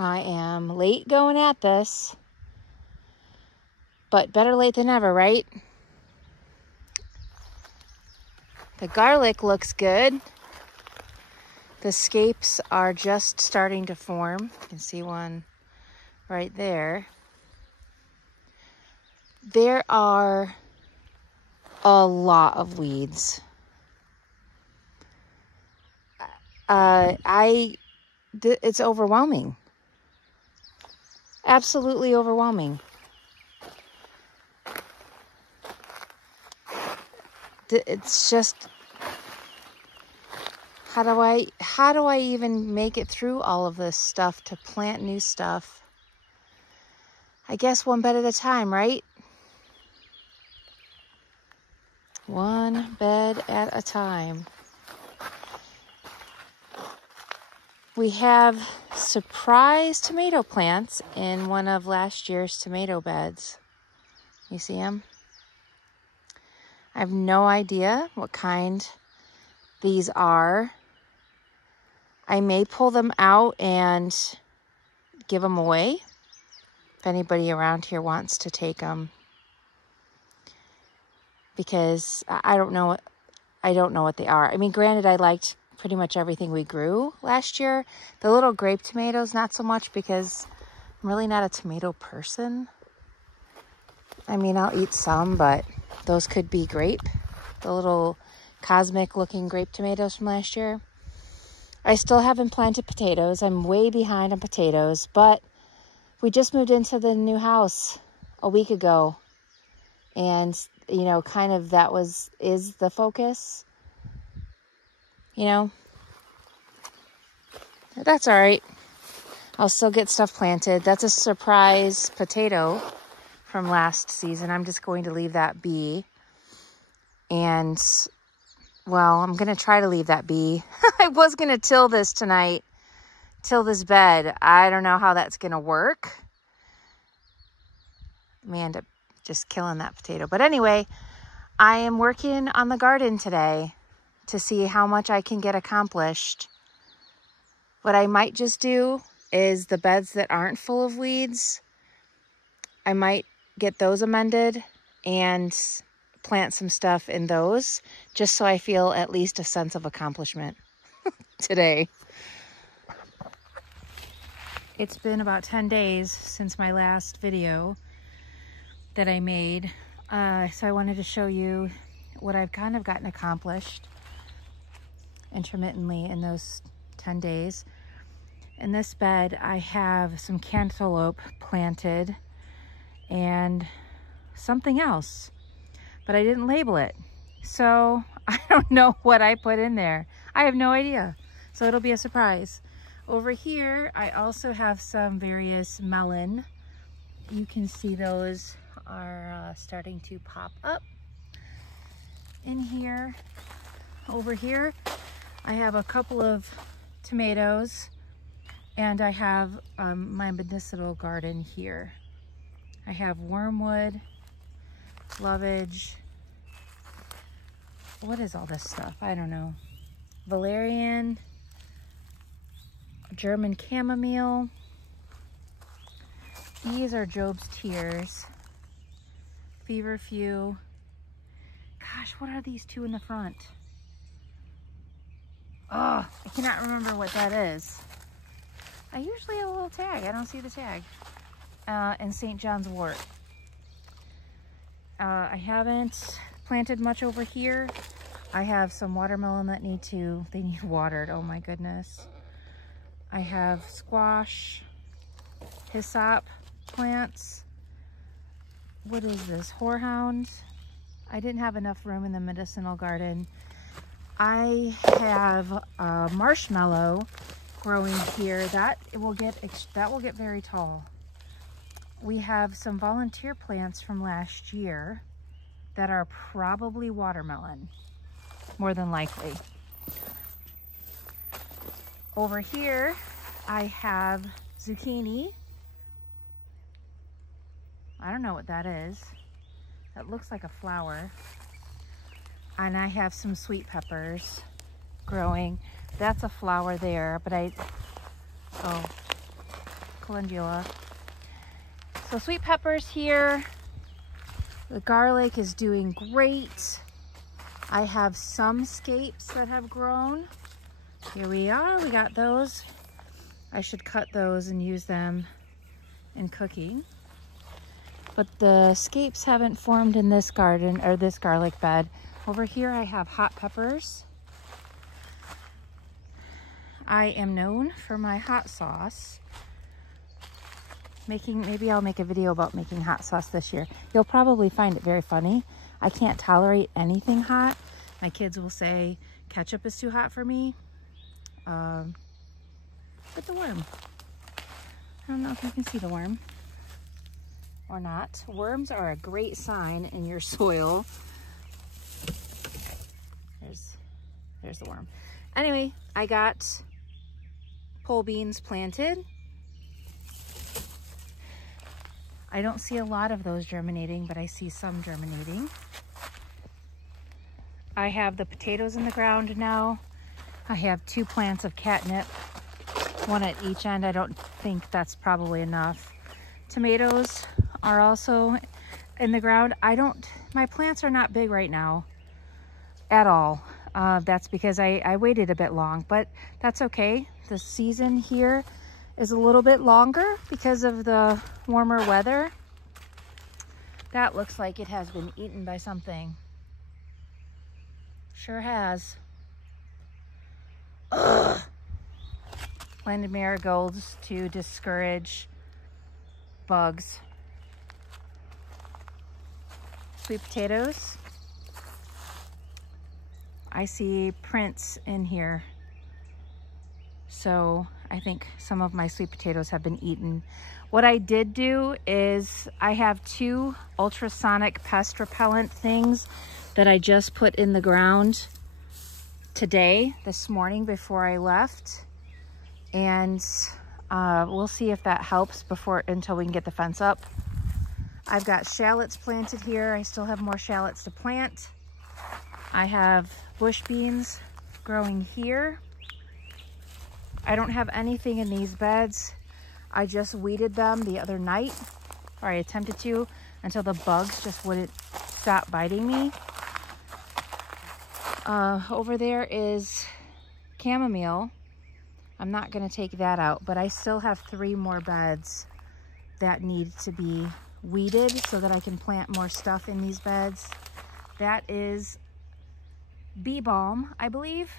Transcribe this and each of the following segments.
I am late going at this, but better late than never, right? The garlic looks good. The scapes are just starting to form. You can see one right there. There are a lot of weeds. It's overwhelming. Absolutely overwhelming. It's just, how do I even make it through all of this stuff to plant new stuff? I guess one bed at a time, right? One bed at a time. We have surprise tomato plants in one of last year's tomato beds. You see them? I have no idea what kind these are. I may pull them out and give them away if anybody around here wants to take them, because I don't know what they are. I mean, granted, I liked pretty much everything we grew last year. The little grape tomatoes, not so much, because I'm really not a tomato person. I mean, I'll eat some, but those could be grape. The little cosmic looking grape tomatoes from last year. I still haven't planted potatoes. I'm way behind on potatoes, but we just moved into the new house a week ago. And, you know, kind of is the focus. You know, that's all right. I'll still get stuff planted. That's a surprise potato from last season. I'm just going to leave that be. And, well, I'm going to try to leave that be. I was going to till this tonight, till this bed. I don't know how that's going to work. I may end up just killing that potato. But anyway, I am working on the garden today to see how much I can get accomplished. What I might just do is the beds that aren't full of weeds, I might get those amended and plant some stuff in those, just so I feel at least a sense of accomplishment today. It's been about 10 days since my last video that I made, so I wanted to show you what I've kind of gotten accomplished intermittently in those 10 days. In this bed, I have some cantaloupe planted and something else, but I didn't label it. So I don't know what I put in there. I have no idea. So it'll be a surprise. Over here, I also have some various melon. You can see those are starting to pop up in here. Over here, I have a couple of tomatoes, and I have my medicinal garden here. I have wormwood, lovage. What is all this stuff? I don't know. Valerian, German chamomile. These are Job's Tears. Feverfew. Gosh, what are these two in the front? Oh, I cannot remember what that is. I usually have a little tag. I don't see the tag. And St. John's wort. I haven't planted much over here. I have some watermelon that need watered. Oh my goodness. I have squash, hyssop plants. What is this? Horehound. I didn't have enough room in the medicinal garden. I have a marshmallow growing here. That will get very tall. We have some volunteer plants from last year that are probably watermelon, more than likely. Over here, I have zucchini. I don't know what that is. That looks like a flower. And I have some sweet peppers growing. That's a flower there, but calendula. So sweet peppers here. The garlic is doing great. I have some scapes that have grown. Here we are, we got those. I should cut those and use them in cooking. But the scapes haven't formed in this garden, or this garlic bed. Over here I have hot peppers. I am known for my hot sauce. Maybe I'll make a video about making hot sauce this year. You'll probably find it very funny. I can't tolerate anything hot. My kids will say ketchup is too hot for me. But the worm. I don't know if you can see the worm or not. Worms are a great sign in your soil. There's the worm. Anyway, I got pole beans planted. I don't see a lot of those germinating, but I see some germinating. I have the potatoes in the ground now. I have 2 plants of catnip, 1 at each end. I don't think that's probably enough. Tomatoes are also in the ground. My plants are not big right now at all. That's because I waited a bit long, but that's okay. The season here is a little bit longer because of the warmer weather. That looks like it has been eaten by something. Sure has. Ugh. Planted marigolds to discourage bugs. Sweet potatoes. I see prints in here. So I think some of my sweet potatoes have been eaten. What I did do is I have 2 ultrasonic pest repellent things that I just put in the ground this morning before I left. And we'll see if that helps until we can get the fence up. I've got shallots planted here. I still have more shallots to plant. I have bush beans growing here. I don't have anything in these beds. I just weeded them the other night, or I attempted to, until the bugs just wouldn't stop biting me. Over there is chamomile. I'm not gonna take that out, but I still have 3 more beds that need to be weeded so that I can plant more stuff in these beds. That is bee balm, I believe.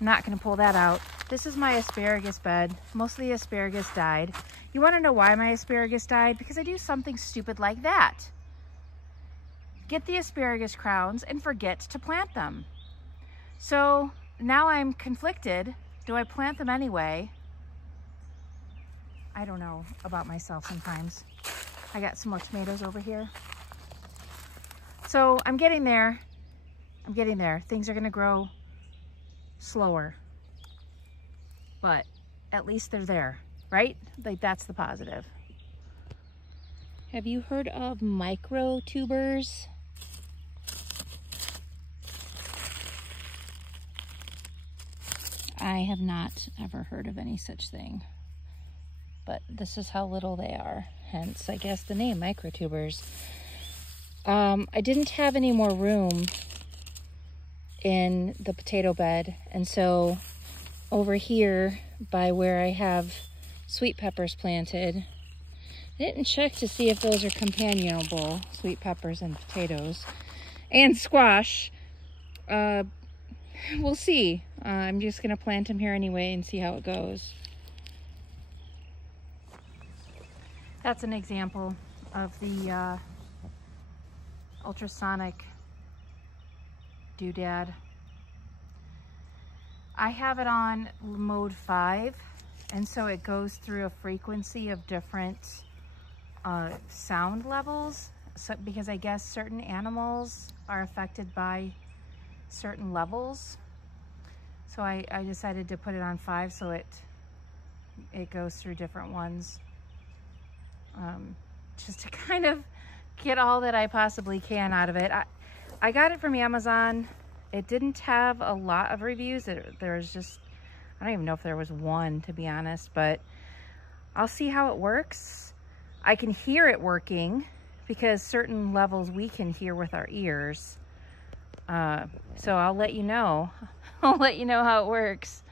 I'm not gonna pull that out. This is my asparagus bed. Most of the asparagus died. You wanna know why my asparagus died? Because I do something stupid like that. Get the asparagus crowns and forget to plant them. So now I'm conflicted. Do I plant them anyway? I don't know about myself sometimes. I got some more tomatoes over here. So I'm getting there. I'm getting there. Things are gonna grow slower, but at least they're there, right? Like, that's the positive. Have you heard of micro tubers? I have not ever heard of any such thing, but this is how little they are, hence I guess the name microtubers. I didn't have any more room in the potato bed, and so over here by where I have sweet peppers planted, I didn't check to see if those are companionable, sweet peppers and potatoes and squash. We'll see. I'm just gonna plant them here anyway and see how it goes. That's an example of the ultrasonic doodad. I have it on mode 5, and so it goes through a frequency of different sound levels. So, because I guess certain animals are affected by certain levels. So I decided to put it on 5 so it goes through different ones. Just to kind of get all that I possibly can out of it. I got it from Amazon. It didn't have a lot of reviews. There's just I don't even know if there was one, to be honest, but I'll see how it works. I can hear it working because certain levels we can hear with our ears. So I'll let you know. I'll let you know how it works.